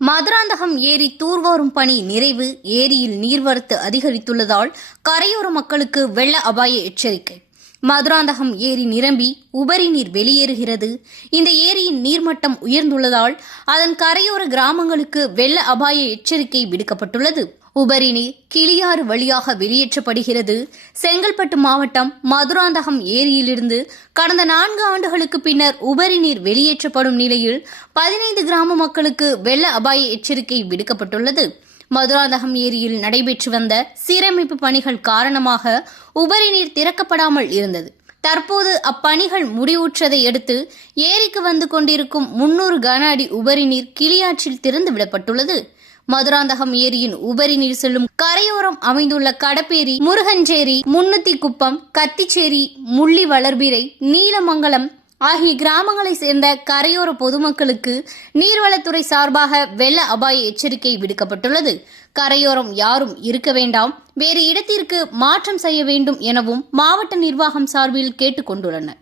மதுராந்தகம் ஏரி தூர்வாரும் பணி நிறைவு. ஏரியில் நீர்வரத்து அதிகரித்துள்ளதால் கரையோர மக்களுக்கு வெள்ள அபாய எச்சரிக்கை. மதுராந்தகம் ஏரி நிரம்பி உபரி நீர் வெளியேறுகிறது. இந்த ஏரியின் நீர்மட்டம் உயர்ந்துள்ளதால் அதன் கரையோர கிராமங்களுக்கு வெள்ள அபாய எச்சரிக்கை விடுக்கப்பட்டுள்ளது. உபரி நீர் கிளியாறு வழியாக வெளியேற்றப்படுகிறது. செங்கல்பட்டு மாவட்டம் மதுராந்தகம் ஏரியிலிருந்து கடந்த 4 ஆண்டுகளுக்கு பின்னர் உபரி நீர் வெளியேற்றப்படும் நிலையில் 15 கிராம மக்களுக்கு வெள்ள அபாய எச்சரிக்கை விடுக்கப்பட்டுள்ளது. மதுராந்தகம் ஏரியில் நடைபெற்று வந்த சீரமைப்பு பணிகள் காரணமாக உபரி நீர் திறக்கப்படாமல் இருந்தது. தற்போது அப்பணிகள் முடிவுற்றதை அடுத்து ஏரிக்கு வந்து கொண்டிருக்கும் 300 கன அடி உபரி நீர் கிளியாற்றில் திறந்து விடப்பட்டுள்ளது. மதுராந்தகம் ஏரியின் உபரி நீர் செல்லும் கரையோரம் அமைந்துள்ள கடப்பேரி, முருகஞ்சேரி, முன்னுத்திக்குப்பம், கத்திச்சேரி, முள்ளி வளர்பிறை, நீலமங்கலம் ஆகிய கிராமங்களை சேர்ந்த கரையோர பொதுமக்களுக்கு நீர்வளத்துறை சார்பாக வெள்ள அபாய எச்சரிக்கை விடுக்கப்பட்டுள்ளது. கரையோரம் யாரும் இருக்க வேண்டாம், வேறு இடத்திற்கு மாற்றம் செய்ய வேண்டும் எனவும் மாவட்ட நிர்வாகம் சார்பில் கேட்டுக் கொண்டுள்ளனர்.